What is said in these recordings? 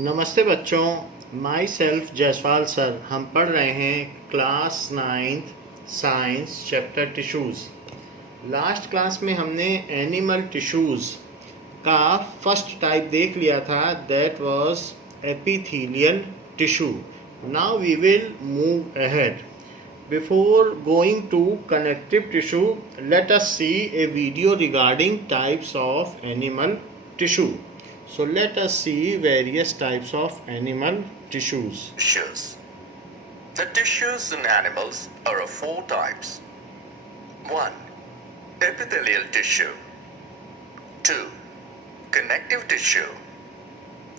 नमस्ते बच्चों, my self Jaiswal sir. हम पढ़ रहे हैं class 9th science chapter tissues. Last class में हमने एनिमल टिश्यूज़ का फर्स्ट टाइप देख लिया था, that was epithelial tissue. Now we will move ahead. Before going to connective tissue, let us see a video regarding types of animal tissue. So let us see various types of animal tissues. Tissues. The tissues in animals are of four types. 1. Epithelial tissue. 2. Connective tissue.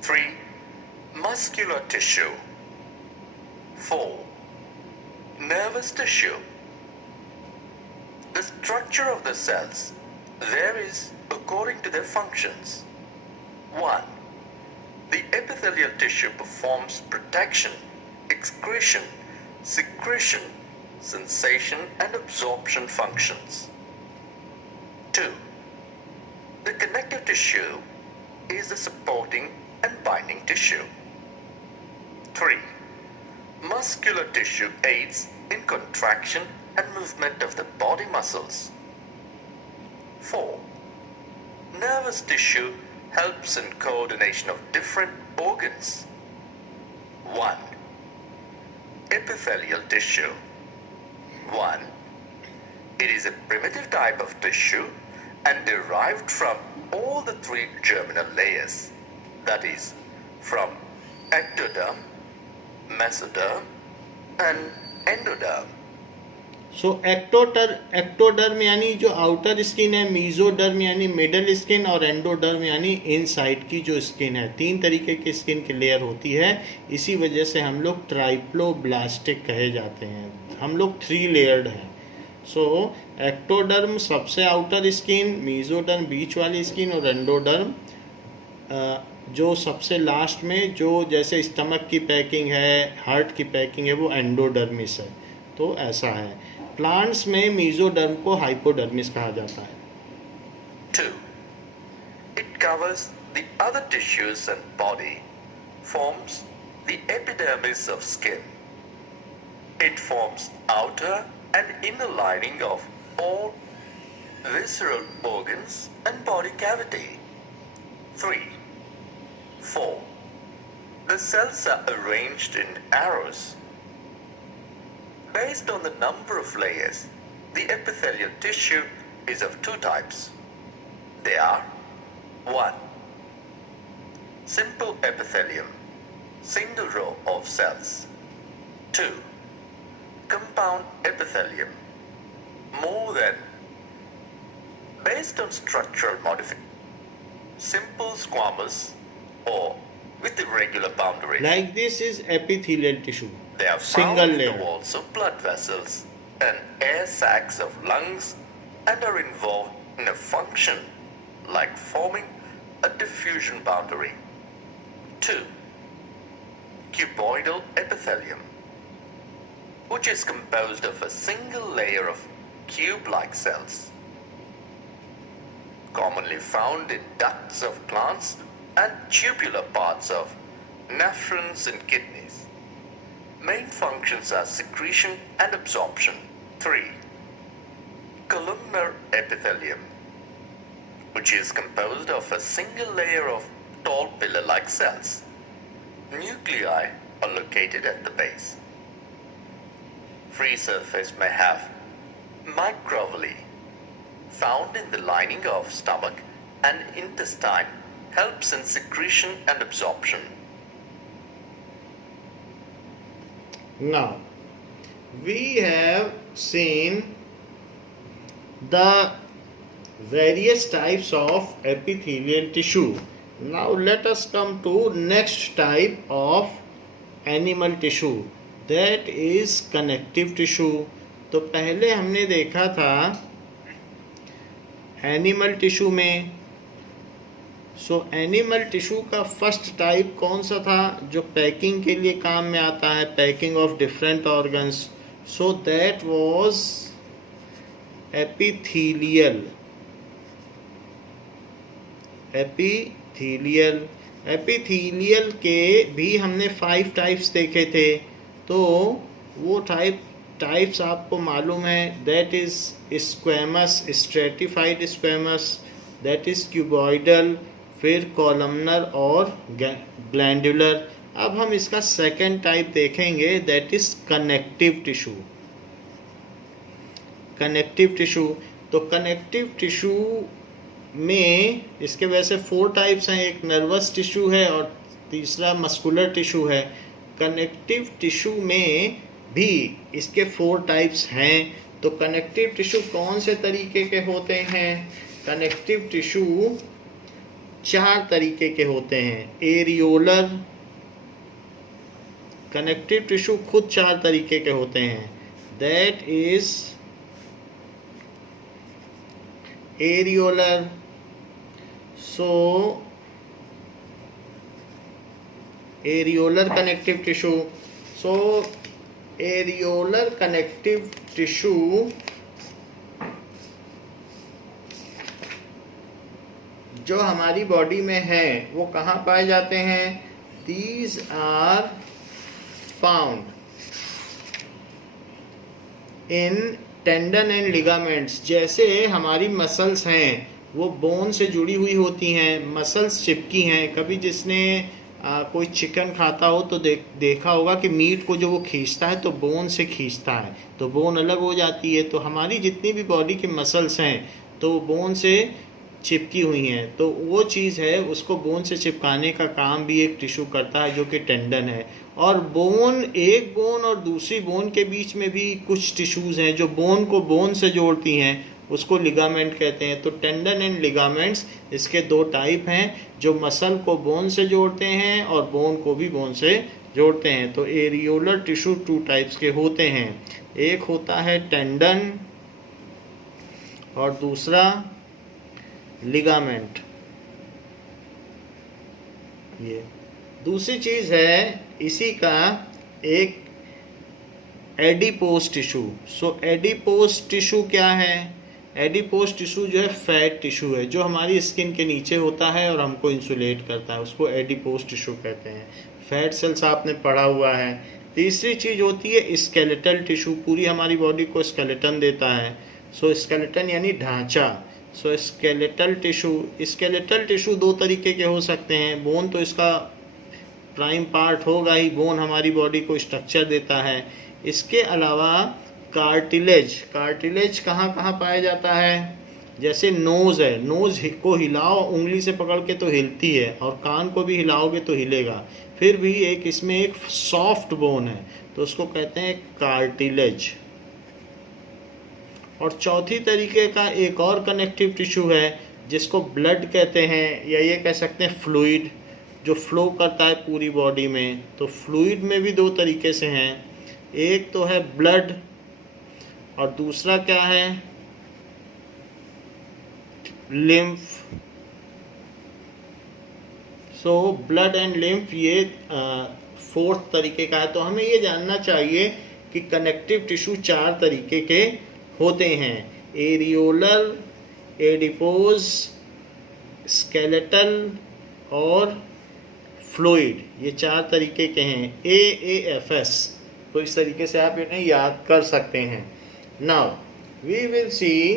3. Muscular tissue. 4. Nervous tissue. The structure of the cells varies according to their functions. 1. The epithelial tissue performs protection, excretion, secretion, sensation and absorption functions. 2. The connective tissue is the supporting and binding tissue. 3. Muscular tissue aids in contraction and movement of the body muscles. 4. Nervous tissue helps in coordination of different organs. 1. Epithelial tissue. 1. It is a primitive type of tissue and derived from all the three germinal layers, that is, from ectoderm, mesoderm, and endoderm. So ectoderm यानी जो outer skin है, mesoderm यानी middle skin, और endoderm यानी inside की जो skin है। तीन तरीके की स्किन की लेयर होती है, इसी वजह से हम लोग ट्राइप्लोब्लास्टिक कहे जाते हैं। हम लोग 3 लेयर्ड हैं। सो एक्टोडर्म सबसे आउटर स्किन, मीजोडर्म बीच वाली स्किन, और एंडोडर्म जो सबसे लास्ट में, जो जैसे स्टमक की पैकिंग है, हार्ट की पैकिंग है, वो एंडोडर्मिस है। तो ऐसा है। प्लांट्स में मीजोडर्म को हाइपोडर्मिस कहा जाता है। 2. It covers the other tissues and body, forms the epidermis of skin. It forms outer and inner lining of all visceral organs and body cavity. 3. 4. The cells are arranged in arrows. Based on the number of layers, the epithelial tissue is of 2 types. They are 1. Simple epithelium, single row of cells. 2. Compound epithelium, more than. Based on structural modification, simple squamous or with irregular boundaries. Like this is epithelial tissue. They are Single found in layer. the walls of blood vessels and air sacs of lungs and are involved in a function like forming a diffusion boundary. 2. Cuboidal epithelium, which is composed of a single layer of cube-like cells, commonly found in ducts of plants and tubular parts of nephrons and kidneys. Main functions are secretion and absorption. 3. Columnar epithelium, which is composed of a single layer of tall pillar-like cells. Nuclei are located at the base. Free surface may have microvilli, found in the lining of stomach and intestine, helps in secretion and absorption. Now, we have seen the various types of epithelial tissue. Now let us come to next type of animal tissue, that is connective tissue. तो पहले हमने देखा था animal tissue में। So animal tissue का first type कौन सा था जो पैकिंग के लिए काम में आता है, packing of different organs? So that was epithelial. Epithelial के भी हमने 5 टाइप्स देखे थे, तो वो टाइप्स आपको मालूम है, that is squamous, stratified squamous, that is cuboidal, फिर कॉलमनर और ग्लैंडुलर। अब हम इसका सेकंड टाइप देखेंगे, that is connective tissue. Connective tissue, तो कनेक्टिव टिश्यू में इसके वैसे 4 टाइप्स हैं, एक नर्वस टिश्यू है और तीसरा मस्कुलर टिश्यू है। कनेक्टिव टिश्यू में भी इसके 4 टाइप्स हैं। तो कनेक्टिव टिश्यू कौन से तरीके के होते हैं? कनेक्टिव टिश्यू 4 तरीके के होते हैं। एरियोलर, कनेक्टिव टिश्यू खुद 4 तरीके के होते हैं, that is areolar. So areolar connective tissue, so areolar connective tissue जो हमारी बॉडी में है वो कहाँ पाए जाते हैं? These are found in tendon and ligaments. जैसे हमारी मसल्स हैं वो बोन से जुड़ी हुई होती हैं, मसल्स चिपकी हैं। कभी जिसने कोई चिकन खाता हो तो देखा होगा कि मीट को जो वो खींचता है तो बोन से खींचता है, तो बोन अलग हो जाती है। तो हमारी जितनी भी बॉडी की मसल्स हैं तो बोन से चिपकी हुई हैं, तो वो चीज़ है, उसको बोन से चिपकाने का काम भी एक टिश्यू करता है जो कि टेंडन है। और बोन, एक बोन और दूसरी बोन के बीच में भी कुछ टिश्यूज़ हैं जो बोन को बोन से जोड़ती हैं, उसको लिगामेंट कहते हैं। तो टेंडन एंड लिगामेंट्स इसके 2 टाइप हैं, जो मसल को बोन से जोड़ते हैं और बोन को भी बोन से जोड़ते हैं। तो एरियोलर टिश्यू 2 टाइप्स के होते हैं, एक होता है टेंडन और दूसरा लिगामेंट। ये दूसरी चीज़ है इसी का एक एडिपोज टिश्यू। सो एडिपोज टिश्यू क्या है? एडिपोज टिश्यू जो है फैट टिश्यू है, जो हमारी स्किन के नीचे होता है और हमको इंसुलेट करता है, उसको एडिपोज टिश्यू कहते हैं। फैट सेल्स आपने पढ़ा हुआ है। तीसरी चीज़ होती है स्केलेटल टिश्यू, पूरी हमारी बॉडी को स्केलेटन देता है। सो स्केलेटन यानी ढांचा। सो स्केलेटल टिश्यू 2 तरीके के हो सकते हैं। बोन तो इसका प्राइम पार्ट होगा ही, बोन हमारी बॉडी को स्ट्रक्चर देता है। इसके अलावा कार्टिलेज कहाँ कहाँ पाया जाता है? जैसे नोज़ है, नोज़ को हिलाओ उंगली से पकड़ के तो हिलती है, और कान को भी हिलाओगे तो हिलेगा, फिर भी एक इसमें एक सॉफ्ट बोन है, तो उसको कहते हैं कार्टिलेज। और चौथी तरीके का एक और कनेक्टिव टिश्यू है जिसको ब्लड कहते हैं, या ये कह सकते हैं फ्लूइड, जो फ्लो करता है पूरी बॉडी में। तो फ्लूइड में भी 2 तरीके से हैं, एक तो है ब्लड और दूसरा क्या है? Lymph. So blood and lymph ये 4th तरीके का है। तो हमें ये जानना चाहिए कि कनेक्टिव टिश्यू 4 तरीके के होते हैं, एरियोलर, एडिपोज, स्केलेटल और फ्लूइड, ये 4 तरीके के हैं। AAFS, तो इस तरीके से आप इन्हें याद कर सकते हैं। Now we will see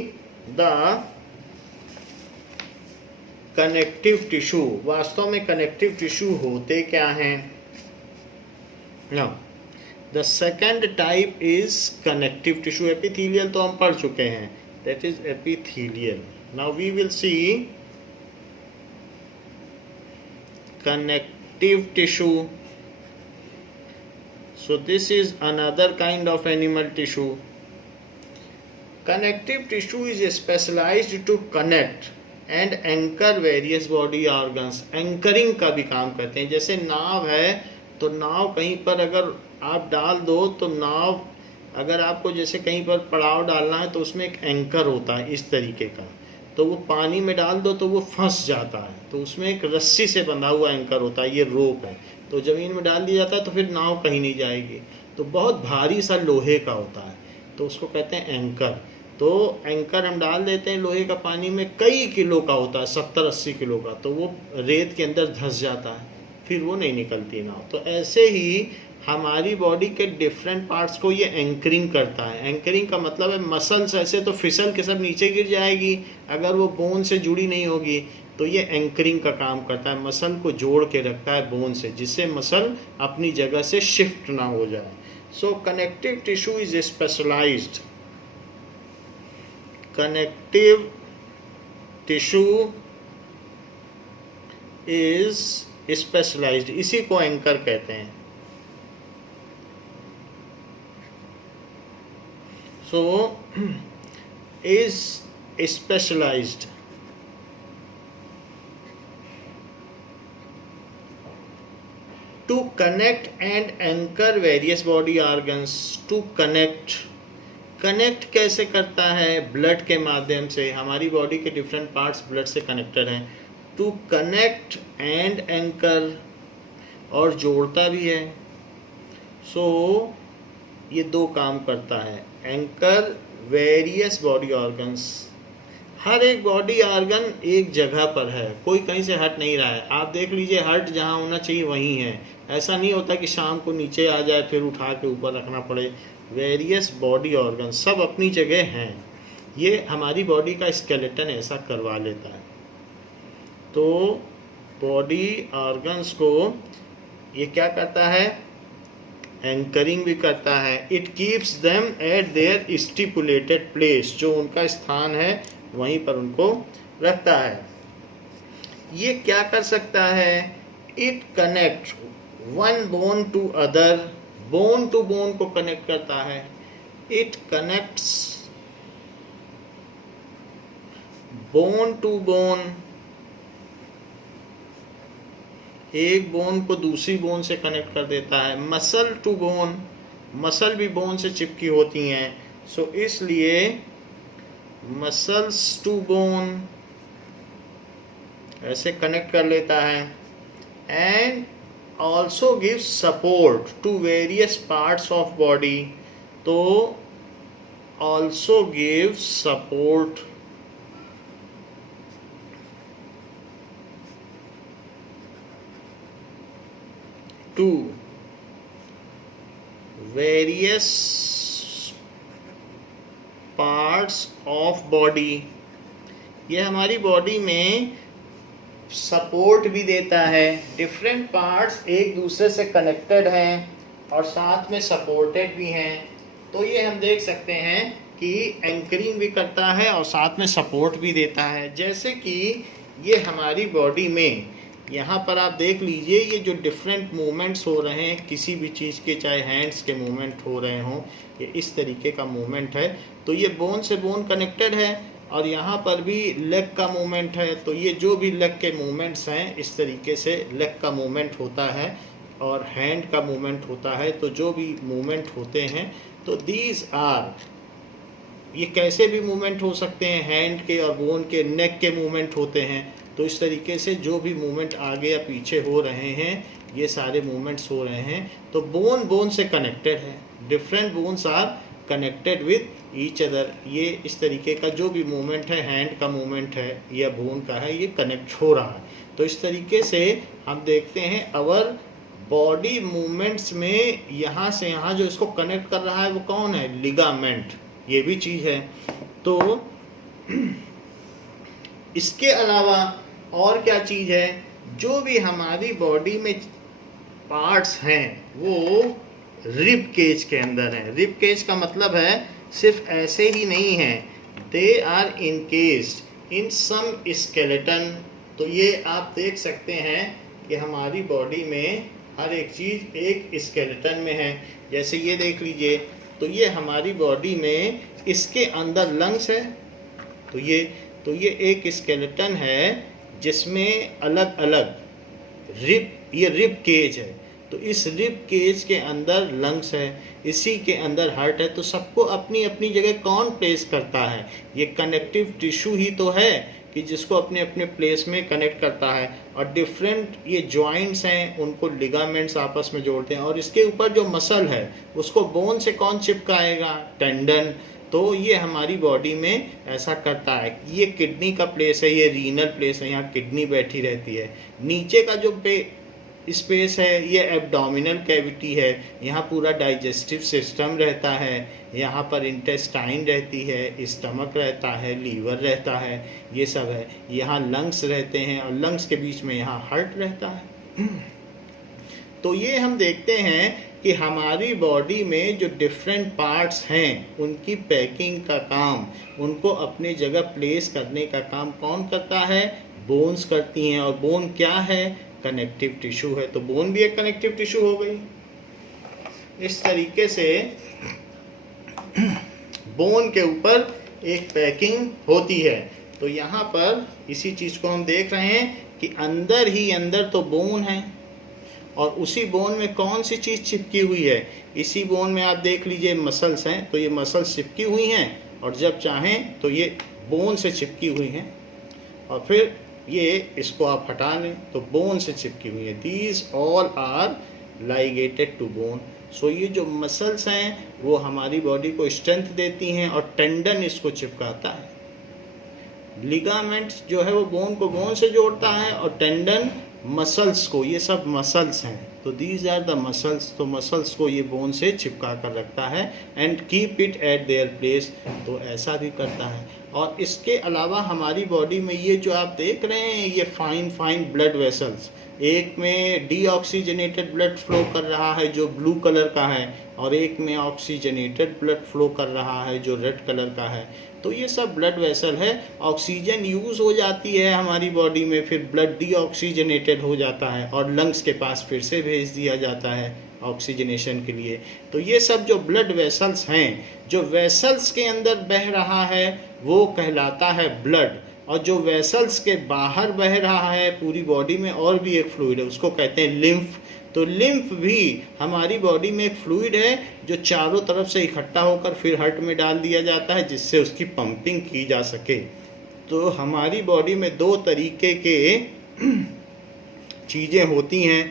the connective tissue. वास्तव में कनेक्टिव टिश्यू होते क्या हैं? Now the second type is connective tissue. Epithelial तो हम पढ़ चुके हैं, that is epithelial. Now we will see connective tissue. So this is another kind of animal tissue. Connective tissue is specialized to connect and anchor various body organs. Anchoring का भी काम करते हैं। जैसे नाव है, तो नाव कहीं पर अगर आप डाल दो, तो नाव अगर आपको जैसे कहीं पर पड़ाव डालना है तो उसमें एक एंकर होता है इस तरीके का, तो वो पानी में डाल दो तो वो फंस जाता है, तो उसमें एक रस्सी से बंधा हुआ एंकर होता है, ये रोप है। तो ज़मीन में डाल दिया जाता है तो फिर नाव कहीं नहीं जाएगी, तो बहुत भारी सा लोहे का होता है, तो उसको कहते हैं एंकर। तो एंकर हम डाल देते हैं लोहे का पानी में, कई किलो का होता है, 70-80 किलो का, तो वो रेत के अंदर धंस जाता है, फिर वो नहीं निकलती नाव। तो ऐसे ही हमारी बॉडी के डिफरेंट पार्ट्स को ये एंकरिंग करता है। एंकरिंग का मतलब है मसल्स ऐसे तो फिसल के सब नीचे गिर जाएगी अगर वो बोन से जुड़ी नहीं होगी, तो ये एंकरिंग का काम करता है, मसल को जोड़ के रखता है बोन से, जिससे मसल अपनी जगह से शिफ्ट ना हो जाए। So connective tissue is specialised. Connective tissue is specialised, इसी को एंकर कहते हैं। So is specialised to connect and anchor various body organs। to connect कैसे करता है? ब्लड के माध्यम से। हमारी बॉडी के डिफरेंट पार्ट्स ब्लड से कनेक्टेड हैं। टू कनेक्ट एंड एंकर, और जोड़ता भी है। सो ये दो काम करता है। एंकर वेरियस बॉडी ऑर्गन्स, हर एक बॉडी ऑर्गन एक जगह पर है, कोई कहीं से हट नहीं रहा है। आप देख लीजिए, हट जहाँ होना चाहिए वहीं है। ऐसा नहीं होता कि शाम को नीचे आ जाए फिर उठा के ऊपर रखना पड़े। वेरियस बॉडी ऑर्गन सब अपनी जगह हैं। ये हमारी बॉडी का स्केलेटन ऐसा करवा लेता है। तो बॉडी ऑर्गन्स को ये क्या करता है? एंकरिंग भी करता है। It keeps them at there stipulated place, जो उनका स्थान है वहीं पर उनको रखता है। ये क्या कर सकता है? It connect one bone to other, bone to bone को कनेक्ट करता है। It connects bone to bone, एक बोन को दूसरी बोन से कनेक्ट कर देता है। मसल टू बोन, मसल भी बोन से चिपकी होती हैं, सो इसलिए मसल्स टू बोन ऐसे कनेक्ट कर लेता है। And also gives support to various parts of body, तो also gives support to various parts of body. ये हमारी बॉडी में सपोर्ट भी देता है। डिफरेंट पार्ट्स एक दूसरे से कनेक्टेड हैं और साथ में सपोर्टेड भी हैं। तो ये हम देख सकते हैं कि एंकरिंग भी करता है और साथ में सपोर्ट भी देता है। जैसे कि ये हमारी बॉडी में, यहाँ पर आप देख लीजिए, ये जो डिफरेंट मूवमेंट्स हो रहे हैं किसी भी चीज़ के, चाहे हैंड्स के मूवमेंट हो रहे हों, ये इस तरीके का मूवमेंट है। तो ये बोन से बोन कनेक्टेड है और यहाँ पर भी लेग का मूवमेंट है। तो ये जो भी लेग के मूवमेंट्स हैं, इस तरीके से लेग का मूवमेंट होता है और हैंड का मूवमेंट होता है। तो जो भी मूवमेंट होते हैं, तो दीज आर, ये कैसे भी मूवमेंट हो सकते हैं, हैंड के और बोन के, नेक के मूवमेंट होते हैं। तो इस तरीके से जो भी मूवमेंट आगे या पीछे हो रहे हैं, ये सारे मूवमेंट्स हो रहे हैं। तो बोन बोन से कनेक्टेड है। Different bones are connected with each other. ये इस तरीके का जो भी मूवमेंट है, हैंड का मूवमेंट है या बोन का है, ये कनेक्ट हो रहा है। तो इस तरीके से हम देखते हैं अवर बॉडी मूवमेंट्स में, यहाँ से यहाँ जो इसको कनेक्ट कर रहा है वो कौन है? लिगामेंट, ये भी चीज़ है। तो इसके अलावा और क्या चीज़ है? जो भी हमारी बॉडी में पार्ट्स हैं वो रिब केज के अंदर हैं। रिब केज का मतलब है सिर्फ ऐसे ही नहीं है, they are encased in some skeleton. तो ये आप देख सकते हैं कि हमारी बॉडी में हर एक चीज़ एक स्केलेटन में है। जैसे ये देख लीजिए, तो ये हमारी बॉडी में, इसके अंदर लंग्स है। तो ये एक स्केलेटन है जिसमें अलग अलग रिब, ये रिब केज है। तो इस रिब केज के अंदर लंग्स है, इसी के अंदर हार्ट है। तो सबको अपनी अपनी जगह कौन प्लेस करता है? ये कनेक्टिव टिश्यू ही तो है कि जिसको अपने अपने प्लेस में कनेक्ट करता है। और डिफरेंट ये जॉइंट्स हैं, उनको लिगामेंट्स आपस में जोड़ते हैं। और इसके ऊपर जो मसल है उसको बोन से कौन चिपकाएगा? टेंडन। तो ये हमारी बॉडी में ऐसा करता है। ये किडनी का प्लेस है, ये रीनल प्लेस है, यहाँ किडनी बैठी रहती है। नीचे का जो स्पेस है ये एब्डोमिनल कैविटी है, यहाँ पूरा डाइजेस्टिव सिस्टम रहता है, यहाँ पर इंटेस्टाइन रहती है, स्टमक रहता है, लीवर रहता है, ये सब है। यहाँ लंग्स रहते हैं और लंग्स के बीच में यहाँ हार्ट रहता है। तो ये हम देखते हैं कि हमारी बॉडी में जो डिफरेंट पार्ट्स हैं उनकी पैकिंग का काम, उनको अपनी जगह प्लेस करने का काम कौन करता है? बोन्स करती हैं। और बोन क्या है? कनेक्टिव टिश्यू है। तो बोन भी एक कनेक्टिव टिश्यू हो गई। इस तरीके से बोन के ऊपर एक पैकिंग होती है। तो यहाँ पर इसी चीज़ को हम देख रहे हैं कि अंदर ही अंदर तो बोन है और उसी बोन में कौन सी चीज़ चिपकी हुई है? इसी बोन में आप देख लीजिए मसल्स हैं, तो ये मसल्स चिपकी हुई हैं और जब चाहें तो ये बोन से चिपकी हुई हैं और फिर ये इसको आप हटा लें तो बोन से चिपकी हुई है। These all are ligated to bone. So ये जो मसल्स हैं वो हमारी बॉडी को स्ट्रेंथ देती हैं और टेंडन इसको चिपकाता है। लिगामेंट्स जो है वो बोन को बोन से जोड़ता है और टेंडन मसल्स को। ये सब मसल्स हैं। तो दीज आर द मसल्स। तो मसल्स को ये बोन से चिपका कर रखता है and keep it at their place. तो ऐसा भी करता है। और इसके अलावा हमारी बॉडी में ये जो आप देख रहे हैं ये फाइन ब्लड वेसल्स, एक में डीऑक्सीजनेटेड ब्लड फ्लो कर रहा है जो ब्लू कलर का है और एक में ऑक्सीजनेटेड ब्लड फ्लो कर रहा है जो रेड कलर का है। तो ये सब ब्लड वेसल है। ऑक्सीजन यूज़ हो जाती है हमारी बॉडी में, फिर ब्लड डीऑक्सीजनेटेड हो जाता है और लंग्स के पास फिर से भेज दिया जाता है ऑक्सीजनेशन के लिए। तो ये सब जो ब्लड वेसल्स हैं, जो वेसल्स के अंदर बह रहा है वो कहलाता है ब्लड, और जो वेसल्स के बाहर बह रहा है पूरी बॉडी में और भी एक फ्लूइड है उसको कहते हैं लिम्फ। तो लिम्फ भी हमारी बॉडी में एक फ्लूइड है जो चारों तरफ से इकट्ठा होकर फिर हार्ट में डाल दिया जाता है जिससे उसकी पंपिंग की जा सके। तो हमारी बॉडी में दो तरीके के चीज़ें होती हैं।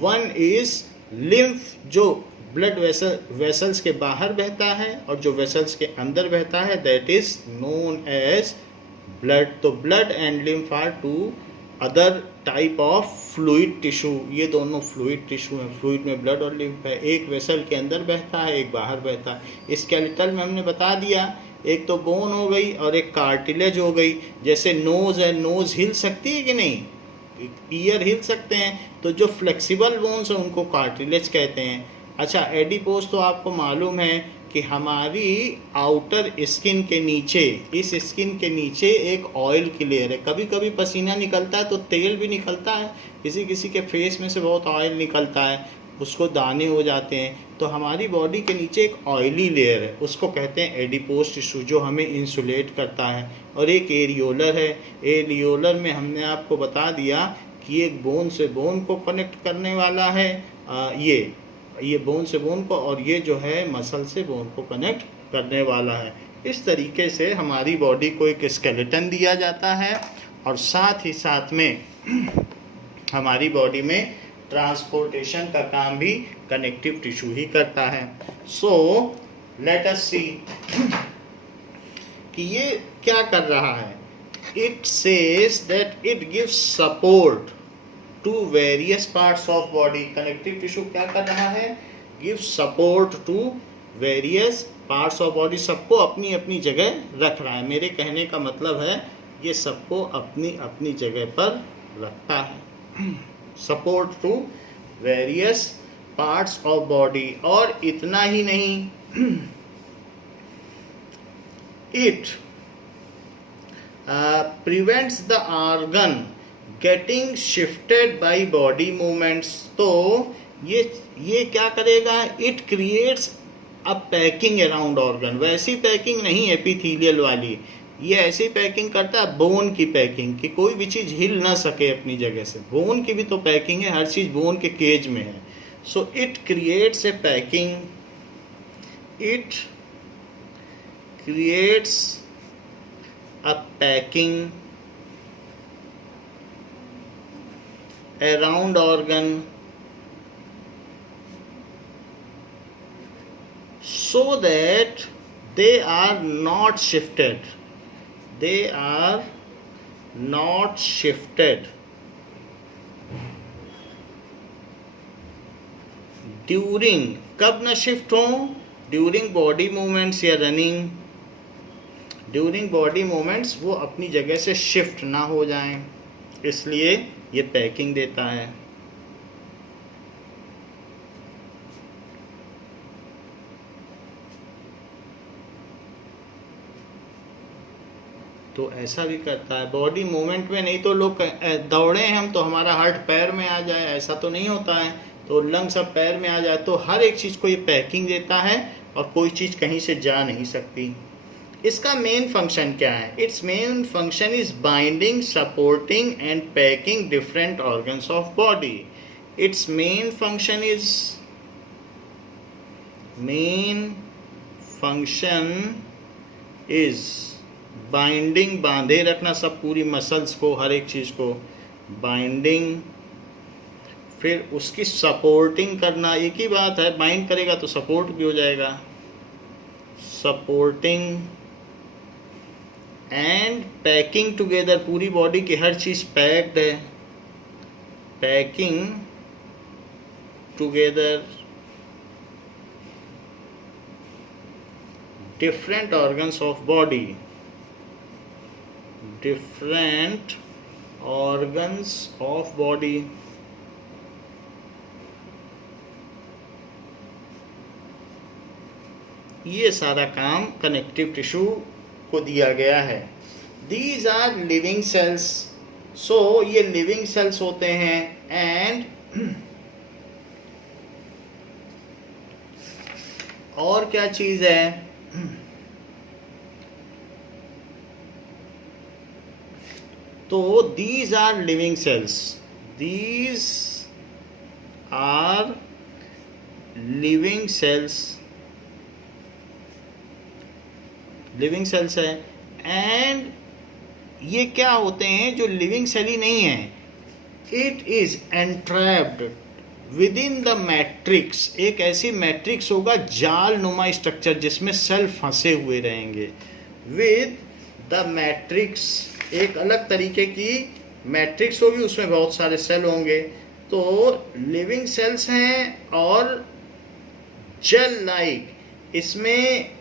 वन इज़ लिम्फ जो ब्लड वेसल्स के बाहर बहता है और जो वेसल्स के अंदर बहता है that is known as blood. तो blood and lymph are two other type of fluid tissue. ये दोनों फ्लूइड टिश्यू हैं। फ्लूइड में ब्लड और लिम्फ है। एक वेसल के अंदर बहता है, एक बाहर बहता है। स्केलेटल में हमने बता दिया, एक तो बोन हो गई और एक कार्टिलेज हो गई। जैसे नोज है, नोज हिल सकती है कि नहीं? ईयर हिल सकते हैं। तो जो फ्लेक्सिबल बोन्स हैं उनको कार्टिलेज कहते हैं। अच्छा, एडिपोज तो आपको मालूम है कि हमारी आउटर स्किन के नीचे, इस स्किन के नीचे एक ऑयल की लेयर है। कभी कभी पसीना निकलता है तो तेल भी निकलता है, किसी किसी के फेस में से बहुत ऑयल निकलता है, उसको दाने हो जाते हैं। तो हमारी बॉडी के नीचे एक ऑयली लेयर है, उसको कहते हैं एडिपोज टिश्यू, जो हमें इंसुलेट करता है। और एक एरियोलर है। एरियोलर में हमने आपको बता दिया कि एक बोन से बोन को कनेक्ट करने वाला है, ये बोन से बोन को, और ये जो है मसल से बोन को कनेक्ट करने वाला है। इस तरीके से हमारी बॉडी को एक स्केलेटन दिया जाता है और साथ ही साथ में हमारी बॉडी में ट्रांसपोर्टेशन का काम भी कनेक्टिव टिश्यू ही करता है। सो लेट अस सी कि ये क्या कर रहा है। It says that it gives support to various parts of body. Connective tissue क्या कर रहा है? Give support to various parts of body. सबको अपनी अपनी जगह रख रहा है। मेरे कहने का मतलब है ये सबको अपनी अपनी जगह पर रखता है। Support to various parts of body. और इतना ही नहीं, it prevents the organ getting shifted by body movements. तो ये क्या करेगा? It creates a packing around organ. वैसी पैकिंग नहीं एपिथेलियल वाली, ये ऐसी पैकिंग करता है बोन की पैकिंग, कि कोई भी चीज़ हिल ना सके अपनी जगह से। बोन की भी तो पैकिंग है, हर चीज़ बोन के केज में है। So it creates a packing, it creates a packing around organ so that they are not shifted. They are not shifted during, कब ना शिफ्ट हो? ड्यूरिंग बॉडी मूवमेंट्स या रनिंग. ड्यूरिंग बॉडी मूवमेंट्स वो अपनी जगह से शिफ्ट ना हो जाएं, इसलिए ये पैकिंग देता है. तो ऐसा भी करता है बॉडी मूवमेंट में. नहीं तो लोग दौड़े हम तो हमारा हार्ट पैर में आ जाए, ऐसा तो नहीं होता है. तो लंग सब पैर में आ जाए. तो हर एक चीज़ को ये पैकिंग देता है और कोई चीज़ कहीं से जा नहीं सकती. इसका मेन फंक्शन क्या है? It's main function is binding, supporting and packing different organs of body. It's main function is binding, बांधे रखना सब पूरी मसल्स को, हर एक चीज़ को बाइंडिंग. फिर उसकी सपोर्टिंग करना. एक ही बात है, बाइंड करेगा तो सपोर्ट भी हो जाएगा. Supporting and packing together. पूरी बॉडी की हर चीज़ पैक्ड है. Packing together different organs of body. Different organs of body. ये सारा काम कनेक्टिव टिश्यू को दिया गया है. These are living cells. So ये लिविंग सेल्स होते हैं. एंड और क्या चीज है? तो these are living cells. These are living cells. Living cells है. एंड ये क्या होते हैं? जो लिविंग सेल ही नहीं है, it is entrapped within the matrix. एक ऐसी मैट्रिक्स होगा, जाल नुमा स्ट्रक्चर, जिसमें सेल फंसे हुए रहेंगे. विद द मैट्रिक्स, एक अलग तरीके की मैट्रिक्स होगी, उसमें बहुत सारे सेल होंगे. तो लिविंग सेल्स हैं और जेल लाइक, इसमें